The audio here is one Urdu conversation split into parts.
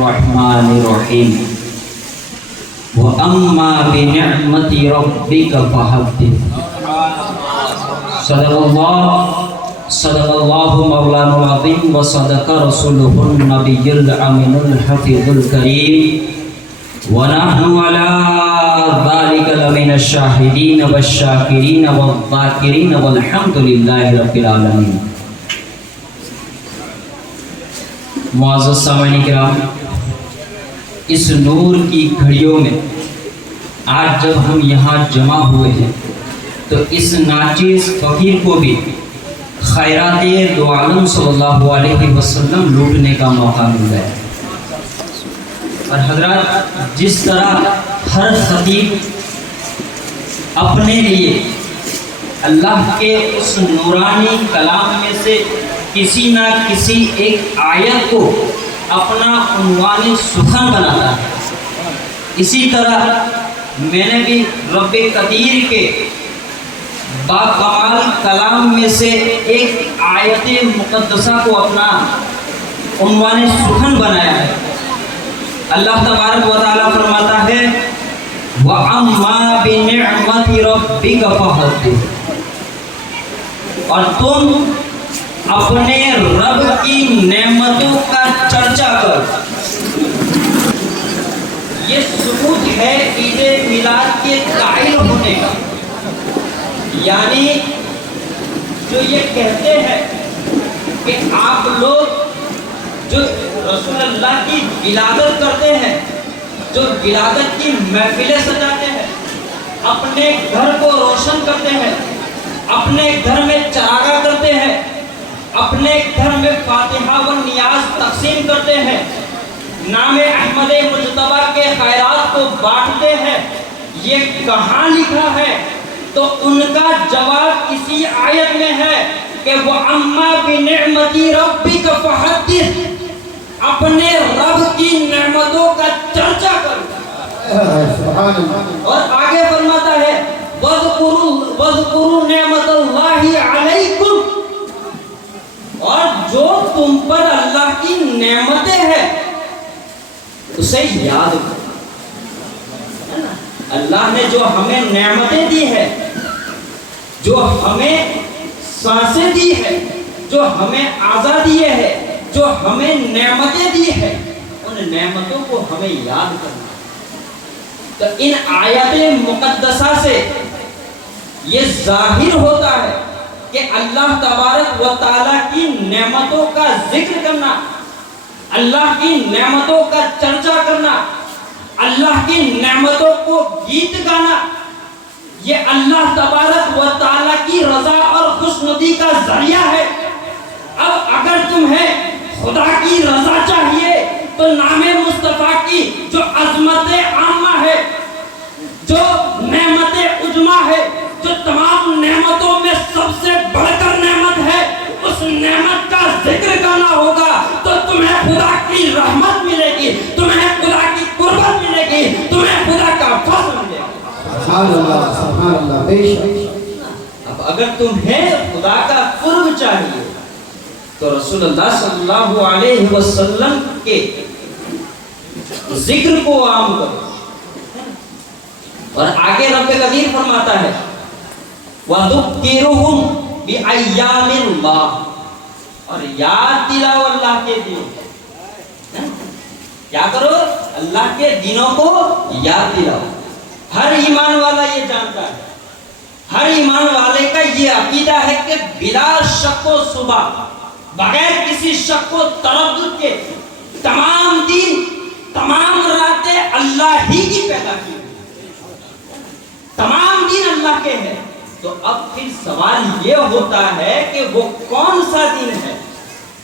الرحمن الرحیم وَأَمَّا بِنِعْمَةِ رَبِّكَ فَحَدِّثْ۔ صدق اللہ مولانا العظیم وصدق رسولہ النبی الامین الحفیظ الکریم ونحن علی ذلک لمن الشاہدین والشاکرین والذاکرین والحمد للہ رب العالمین۔ معزز سامعین کرام، اس نور کی گھڑیوں میں آج جب ہم یہاں جمع ہوئے ہیں تو اس ناچیز فقیر کو بھی خیرات دو عالم صلی اللہ علیہ وسلم لوٹنے کا موقع مل گیا ہے۔ اور حضرات، جس طرح ہر خطیب اپنے لیے اللہ کے اس نورانی کلام میں سے کسی نہ کسی ایک آیت کو اپنا عنوان سخن بناتا ہے، اسی طرح میں نے بھی رب قدیر کے باکمال کلام میں سے ایک آیت مقدسہ کو اپنا عنوان سخن بنایا ہے۔ اللہ تبارک و تعالیٰ فرماتا ہے وَأَمَّا بِنِعْمَةِ رَبِّكَ فَحَدِّثْ، اور تم اپنے رب کی نعمتوں کا چرچا کر۔ یہ ثبوت ہے عید میلاد کے قائل ہونے کا، یعنی جو یہ کہتے ہیں کہ آپ لوگ جو رسول اللہ کی ولادت کرتے ہیں، جو ولادت کی محفلیں سجاتے ہیں، اپنے گھر کو روشن کرتے ہیں، اپنے گھر میں چراغاں کرتے ہیں، اپنے گھر میں فاتحہ و نیاز تقسیم کرتے ہیں، نام احمد مجتبیٰ کے خیرات کو بانٹتے ہیں، یہ کہاں لکھا ہے؟ تو ان کا جواب اسی آیت میں ہے کہ وَأَمَّا بِنِعْمَةِ رَبِّكَ فَحَدِّثْ، اپنے رب کی نعمتوں کا چرچا کرو۔ اور آگے فرماتا ہے وَاذْكُرُوا نِعْمَةَ اللَّهِ عَلَيْكُمْ، اور جو تم پر اللہ کی نعمتیں ہیں اسے یاد کرو۔ اللہ نے جو ہمیں نعمتیں دی ہے، جو ہمیں سانسیں دی ہے، جو ہمیں آزادی ہے، جو ہمیں نعمتیں دی ہے، ان نعمتوں کو ہمیں یاد کرنا۔ تو ان آیات مقدسہ سے یہ ظاہر ہوتا ہے کہ اللہ تبارک و تعالیٰ کی نعمتوں کا ذکر کرنا، اللہ کی نعمتوں کا چرچا کرنا، اللہ کی نعمتوں کو گیت گانا، یہ اللہ تبارک و تعالیٰ کی رضا اور خوشنودی کا ذریعہ ہے۔ اب اگر تمہیں خدا کی رضا چاہیے تو نام مصطفیٰ کی جو عظمت عامہ ہے، جو نعمت عظمیٰ ہے، جو تمام نعمتوں میں سب سے بڑھ کر نعمت ہے، اس نعمت کا ذکر کرنا ہوگا تو تمہیں خدا کی رحمت ملے گی، تمہیں خدا کی قربت ملے گی، تمہیں خدا کا فضل ملے گا۔ سبحان اللہ، سبحان اللہ، بے شک۔ اب اگر تمہیں خدا کا قرب چاہیے تو رسول اللہ صلی اللہ علیہ وسلم کے ذکر کو عام کرو۔ اور آگے رب قدیر فرماتا ہے وَذُكِّرُهُمْ بِأَيَّامِ اللَّهِ، اور یاد دلاؤ اللہ کے دنوں۔ کیا کرو؟ اللہ کے دنوں کو یاد دلاؤ۔ ہر ایمان والا یہ جانتا ہے، ہر ایمان والے کا یہ عقیدہ ہے کہ بلا شک و شبہ، بغیر کسی شک و تردد کے تمام دن، تمام راتیں اللہ ہی کی پیدا کی، تمام دن اللہ کے ہیں۔ تو اب پھر سوال یہ ہوتا ہے کہ وہ کون سا دن ہے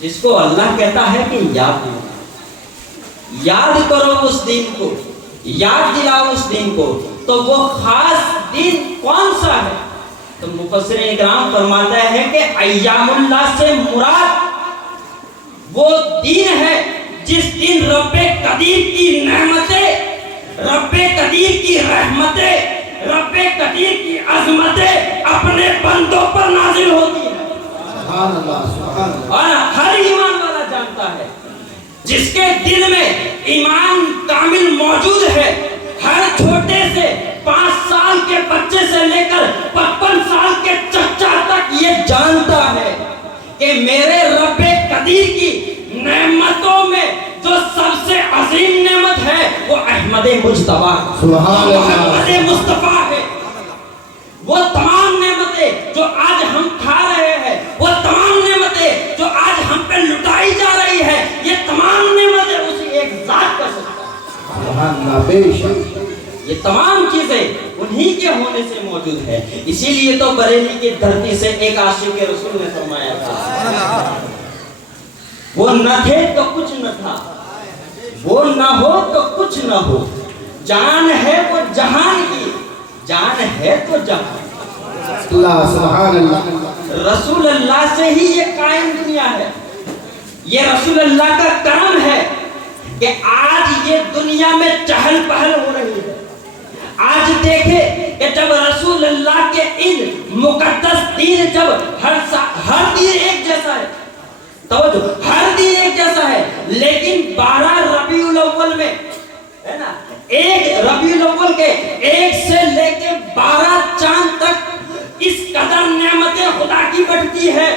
جس کو اللہ کہتا ہے کہ یاد کرو، یاد کرو اس دن کو، یاد دلاؤ اس دن کو۔ تو وہ خاص دن کون سا ہے؟ تو مفسرین کرام فرماتا ہے کہ ایام اللہ سے مراد وہ دن ہے جس دن رب قدیر کی نعمتیں، رب قدیر کی رحمتیں، رب قدیر کی عظمتیں اپنے بندوں پر نازل ہوتی ہے۔ اور ہر ایمان والا جانتا ہے جس کے دل میں ایمان کامل موجود ہے. ہر چھوٹے سے 5 سال کے بچے سے لے کر 55 سال کے چچا تک یہ جانتا ہے کہ میرے رب قدیر کی نعمتوں میں جو سب سے عظیم نعمت ہے وہ احمد مجتبیٰ محمد مصطفیٰ ہے. وہ تمام نعمتیں جو آج ہم کھا رہے ہیں, وہ تمام نعمتیں جو آج ہم پہ لٹائی جا رہی ہے, یہ تمام نعمتیں اسی ایک ذات کر سکتا ہے. یہ تمام چیزیں انہی کے ہونے سے موجود ہے. اسی لیے تو بریلی کی دھرتی سے ایک عاشق رسول نے فرمایا تھا, وہ نہ تھے تو کچھ نہ تھا, وہ نہ ہو تو کچھ نہ ہو, جان ہے وہ جہان کی, جان ہے تو جہان. اللہ سبحان اللہ. رسول اللہ سے ہی یہ قائم دنیا ہے. یہ رسول اللہ کا کرم ہے کہ آج یہ دنیا میں چہل پہل ہو رہی ہے. آج دیکھیں کہ جب رسول اللہ کے ان مقدس دین, جب ہر دین ایک جیسا ہے, توجہ, ہر دین ایک جیسا ہے, لیکن 12 ربیع الاول میں ہے نا, ایک ربیع الاول کے 1 سے لے کے 12 چاند تک اس قدر نعمتیں خدا کی بڑھتی ہے,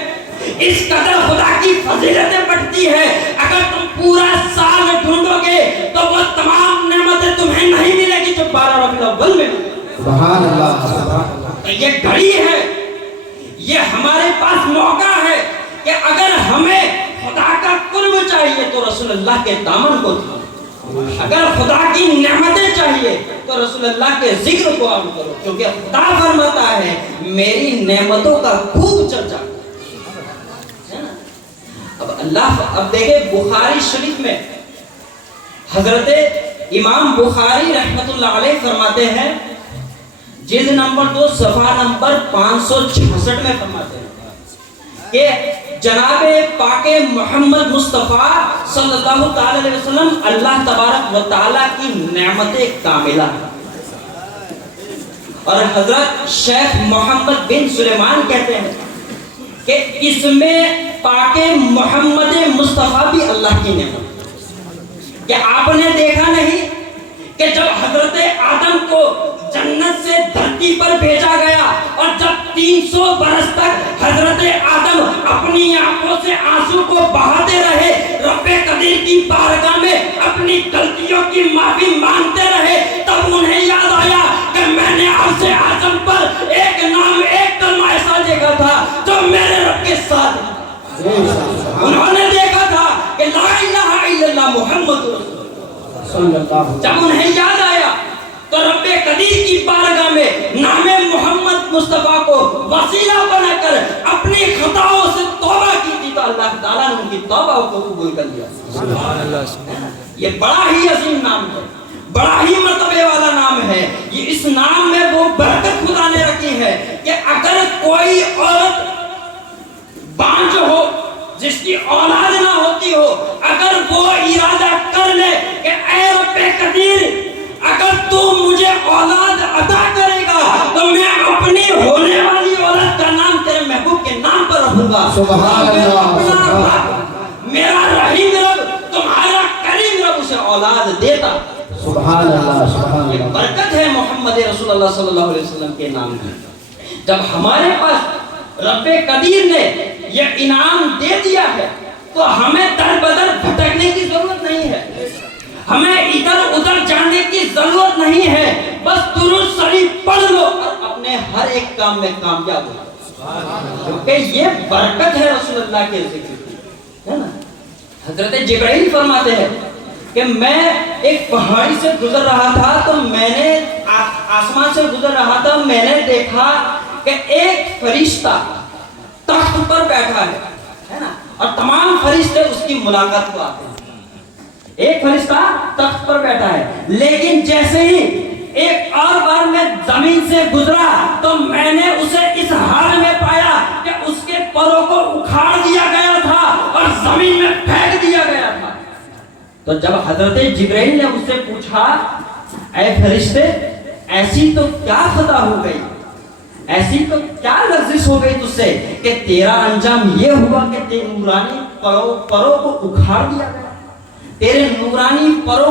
اس قدر خدا کی فضیلتیں بڑھتی ہے. اگر تم پورا سال ڈھونڈو گے تو وہ تمام نعمتیں تمہیں نہیں ملے گی جو 12 ربیع الاول میں. سبحان اللہ, سبحان اللہ. یہ گھڑی ہے, یہ ہمارے پاس موقع ہے کہ اگر ہمیں خدا کا قرب چاہیے تو رسول اللہ کے دامن کو تھامو. اگر خدا کی نعمتیں چاہیے تو رسول اللہ کے ذکر کو عام کرو, کیونکہ خدا فرماتا ہے میری نعمتوں کا خوب چرچا. اب دیکھیں بخاری شریف میں حضرت امام بخاری رحمت اللہ علیہ فرماتے ہیں, جلد نمبر 2 صفحہ نمبر 566 میں فرماتے ہیں کہ جناب پاک محمد مصطفیٰ صلی اللہ تعالی علیہ وسلم اللہ تبارک و تعالی کی نعمت کاملہ. اور حضرت شیخ محمد بن سلیمان کہتے ہیں کہ اس میں پاک محمد مصطفیٰ بھی اللہ کی نعمت. کہ آپ نے دیکھا نہیں کہ جب حضرت آدم کو جنت سے دھرتی پر بھیجا گیا اور جب 300 برس تک حضرت آدم اپنی آنکھوں سے آنسو کو بہاتے رہے, رب قدیر کی بارگاہ میں اپنی غلطیوں کی معافی مانگتے رہے, تب انہیں یاد آیا کہ میں نے عرش اعظم پر ایک نام, ایک کلمہ ایسا دیکھا تھا جو میرے رب کے ساتھ. انہوں نے دیکھا تھا کہ لا الہ الا اللہ محمد رسول اللہ. جب انہیں یاد آیا تو رب قدیر کی بارگاہ میں نام محمد مصطفیٰ کو وسیلہ بنا کر اپنی خطاؤں سے توبہ کی تھی, تو اللہ تعالیٰ نے ان کی توبہ کو قبول کر لیا. یہ بڑا ہی عظیم نام ہے, بڑا ہی مرتبے والا نام ہے. یہ اس نام میں وہ برکت خدا نے رکھی ہے کہ اگر کوئی عورت بانجھ ہو, جس کی اولاد نہ ہوتی ہو, اگر وہ ارادہ کر لے کہ اے رب قدیر اگر تو مجھے اولاد عطا کرے گا تو میں اپنی ہونے والی اولاد کا نام تیرے محبوب کے نام پر رکھوں گا. سبحان اللہ. میرا رحیم رب, تمہارا کریم رب اسے اولاد دیتا. سبحان اللہ, سبحان اللہ. یہ برکت ہے محمد رسول اللہ صلی اللہ علیہ وسلم کے نام کی. جب ہمارے پاس رب قدیر نے یہ انعام دے دیا ہے تو ہمیں در بدر بھٹکنے کی ضرورت نہیں ہے, ہمیں ادھر ادھر جانے کی ضرورت نہیں ہے. بس درود شریف پڑھ لو اور اپنے ہر ایک کام میں کامیاب ہو, کیونکہ یہ برکت ہے رسول اللہ کے ذکر کی, ہے نا. حضرت جبرائیل فرماتے ہیں کہ میں ایک پہاڑی سے گزر رہا تھا, تو میں نے آسمان سے گزر رہا تھا, میں نے دیکھا کہ ایک فرشتہ تخت پر بیٹھا ہے نا, اور تمام فرشتے اس کی ملاقات کو آتے ہیں. ایک فرشتہ تخت پر بیٹھا ہے, لیکن جیسے ہی ایک اور بار میں زمین سے گزرا تو میں نے اسے اس حال میں پایا کہ اس کے پروں کو اکھاڑ دیا گیا تھا اور زمین میں پھینک دیا گیا تھا. تو جب حضرت جبرائیل نے اس سے پوچھا اے فرشتے ایسی تو کیا خطا ہو گئی, ایسی تو کیا لغزش ہو گئی تجھ سے کہ تیرا انجام یہ ہوا کہ تیرے نورانی پروں کو اکھاڑ دیا گیا, تیرے نورانی پروں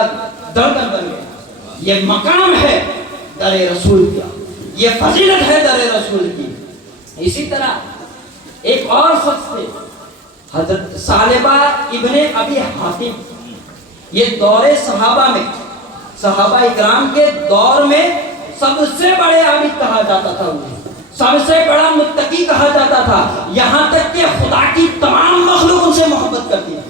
بعد دھڑکن بن گیا. یہ مقام ہے در رسول کا, یہ فضیلت ہے در رسول کی. اسی طرح ایک اور شخص تھے حضرت ثعلبہ ابن ابی حاتم. یہ دور صحابہ میں, صحابہ اکرام کے دور میں سب سے بڑے عابد کہا جاتا تھا انہیں, سب سے بڑا متقی کہا جاتا تھا, یہاں تک کہ خدا کی تمام مخلوق ان سے محبت کرتی ہے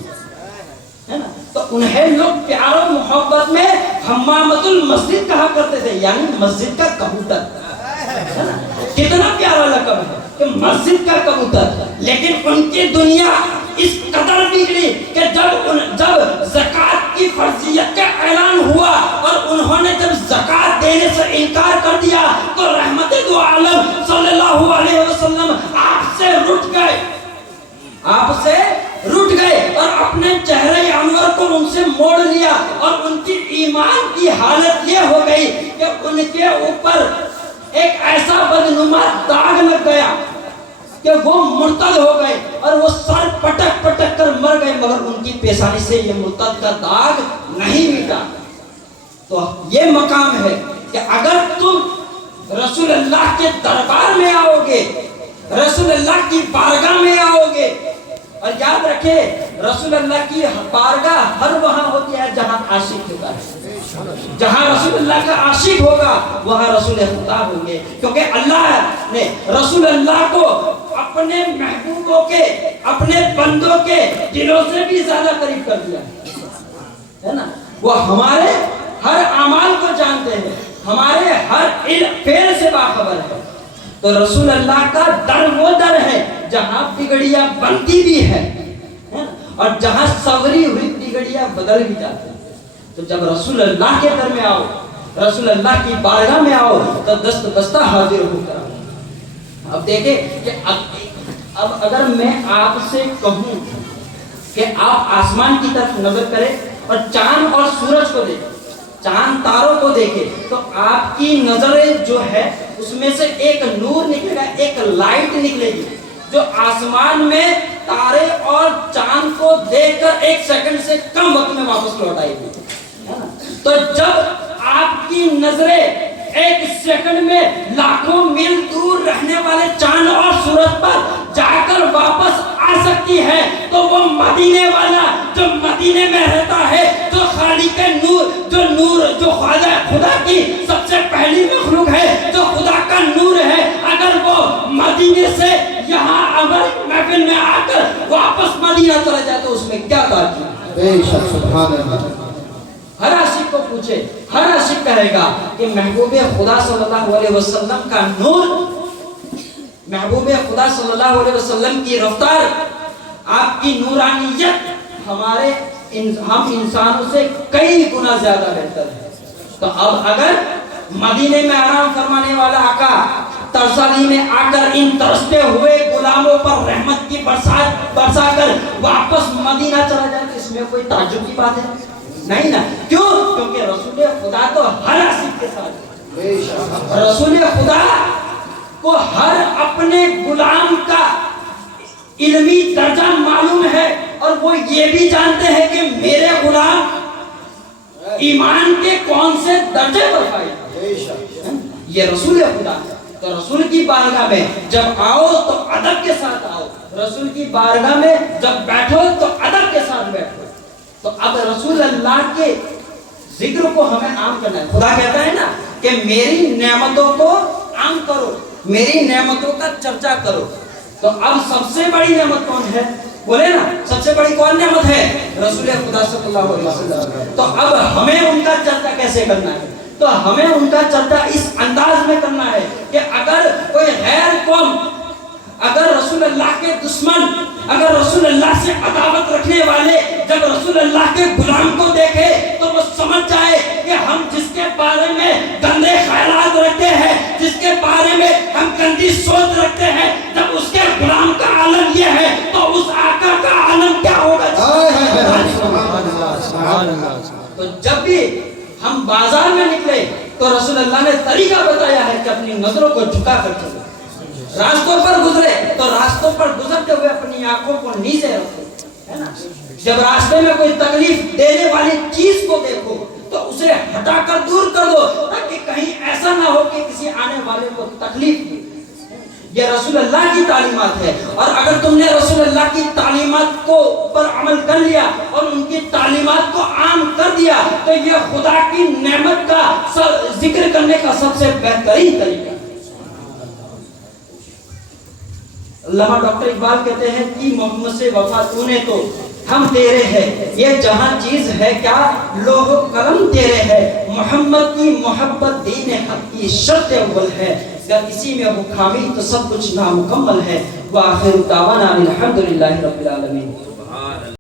نا. تو انہیں لوگ پیار و محبت میں حمامۃ المسجد کہا کرتے تھے, یعنی مسجد کا کبوتر. کتنا پیارا لقب ہے کہ مسجد کا کبوتر. لیکن ان کی دنیا اس قدر بگڑی کہ جب زکات کی فرضیت کا اعلان ہوا اور انہوں نے جب زکات دینے سے انکار کر دیا تو رحمت دو عالم صلی اللہ علیہ وسلم آپ سے رٹ گئے اور اپنے چہرے انور کو ان سے موڑ لیا, اور ان کی ایمان کی حالت یہ ہو گئی کہ ان کے اوپر ایک ایسا بدنما داغ لگ گیا کہ وہ مرتد ہو گئے اور وہ سر پٹک پٹک کر مر گئے, مگر ان کی پیشانی سے یہ مرتد کا داغ نہیں مٹا. تو یہ مقام ہے کہ اگر تم رسول اللہ کے دربار میں آؤ گے, رسول اللہ کی بارگاہ میں آؤ گے, اور یاد رکھے رسول اللہ کی بارگاہ ہر وہاں ہوتی ہے جہاں عاشق ہوتا ہے. جہاں رسول اللہ کا عاشق ہوگا وہاں رسول خدا ہوں گے, کیونکہ اللہ نے رسول اللہ کو اپنے محبوبوں کے, اپنے بندوں کے دلوں سے بھی زیادہ قریب کر دیا ہے نا. وہ ہمارے ہر اعمال کو جانتے ہیں, ہمارے ہر فعل سے باخبر ہے. تو رسول اللہ کا در وہ در ہے جہاں بگڑیاں بنتی بھی ہے اور جہاں سوری ہوئی بگڑیاں بدل بھی جاتی ہیں. تو جب رسول اللہ کے در میں آؤ, رسول اللہ کی بارگاہ میں آؤ, تو دست بستہ حاضر ہو کر. اب دیکھیں کہ اب اگر میں آپ سے کہوں کہ آپ آسمان کی طرف نظر کریں اور چاند اور سورج کو دیکھیں, چاند تاروں کو دیکھیں, تو آپ کی نظریں جو ہے اس میں سے ایک نور نکلے گا, ایک لائٹ نکلے گی جو آسمان میں تارے اور چاند کو دیکھ کر ایک سیکنڈ سے کم وقت میں واپس لوٹ آئے گی. تو جب آپ کی نظریں ایک سیکنڈ میں لاکھوں میل دور رہنے والے چاند اور سورج پر جا کر واپس آ سکتی ہے, تو وہ مدینے والا جو مدینے میں رہتا ہے, جو خالق نور, جو خدا کی سب سے پہلی مخلوق ہے, جو خدا کا نور ہے, اگر وہ مدینے سے یہاں ہماری محفل میں آ کر واپس مدینہ چلا جائے تو اس میں کیا تعجب ہے. بے شک سبحان اللہ. ہر عاشق کو پوچھے, ہر عاشق کہے گا کہ محبوب خدا صلی اللہ علیہ وسلم کا نور, محبوب خدا صلی اللہ علیہ وسلم کی رفتار, آپ کی نورانیت ہم انسانوں سے کئی گنا زیادہ بہتر ہے. تو اب اگر مدینے میں آرام فرمانے والا آقا ترسالی میں آ کر ان ترستے ہوئے غلاموں پر رحمت کی برسا کر واپس مدینہ چلا جائے تو اس میں کوئی تعجب کی بات ہے نہیں نا. کیوں؟ کیونکہ رسول خدا تو ہر عاشق کے ساتھ ہے. رسول خدا کو ہر اپنے غلام کا علمی درجہ معلوم ہے, اور وہ یہ بھی جانتے ہیں کہ میرے غلام ایمان کے کون سے درجے پر فائز. یہ رسول خدا ہے. تو رسول کی بارگاہ میں جب آؤ تو ادب کے ساتھ آؤ, رسول کی بارگاہ میں جب بیٹھو تو ادب کے ساتھ بیٹھو. تو اب رسول اللہ کے ذکر کو ہمیں عام کرنا ہے. خدا کہتا ہے نا کہ میری نعمتوں کو عام کرو, میری نعمتوں کا چرچا کرو. تو اب سب سے بڑی نعمت کون ہے؟ بولے نا, سب سے بڑی کون نعمت ہے؟ رسول خدا صلی اللہ علیہ وسلم. تو اب ہمیں ان کا چرچا کیسے کرنا ہے؟ تو ہمیں ان کا چرچا اس انداز میں کرنا ہے کہ اگر کوئی غیر قوم, اگر رسول اللہ کے دشمن, اگر رسول اللہ سے عداوت رکھنے والے جب رسول اللہ کے غلام کو دیکھے تو وہ سمجھ جائے کہ ہم جس کے بارے میں گندے خیالات رکھتے ہیں, جس کے بارے میں ہم گندی سوچ رکھتے ہیں, جب اس کے غلام کا عالم یہ ہے تو اس آقا کا عالم کیا ہوگا. تو جب بھی ہم بازار میں نکلے تو رسول اللہ نے طریقہ بتایا ہے کہ اپنی نظروں کو جھکا کر چلو. راستوں پر گزرے تو راستوں پر گزرتے ہوئے اپنی آنکھوں کو نیچے رکھو, ہے نا؟ جب راستے میں کوئی تکلیف دینے والی چیز کو دیکھو تو اسے ہٹا کر دور کر دو تاکہ کہیں ایسا نہ ہو کہ کسی آنے والے کو تکلیف دے۔ یہ رسول اللہ کی تعلیمات ہے، اور اگر تم نے رسول اللہ کی تعلیمات کو پر عمل کر لیا اور ان کی تعلیمات کو عام کر دیا تو یہ خدا کی نعمت کا ذکر کرنے کا سب سے بہترین طریقہ ہے۔ علامہ ڈاکٹر اقبال کہتے ہیں کہ محمد سے وفا تو نے تو ہم تیرے ہیں، یہ جہاں چیز ہے کیا لوح و قلم تیرے ہے، محمد کی محبت دین حق کی شرط اول ہے، اگر اسی میں ہو خامی تو سب کچھ نامکمل ہے۔ وآخر دعوانا الحمدللہ رب العالمین۔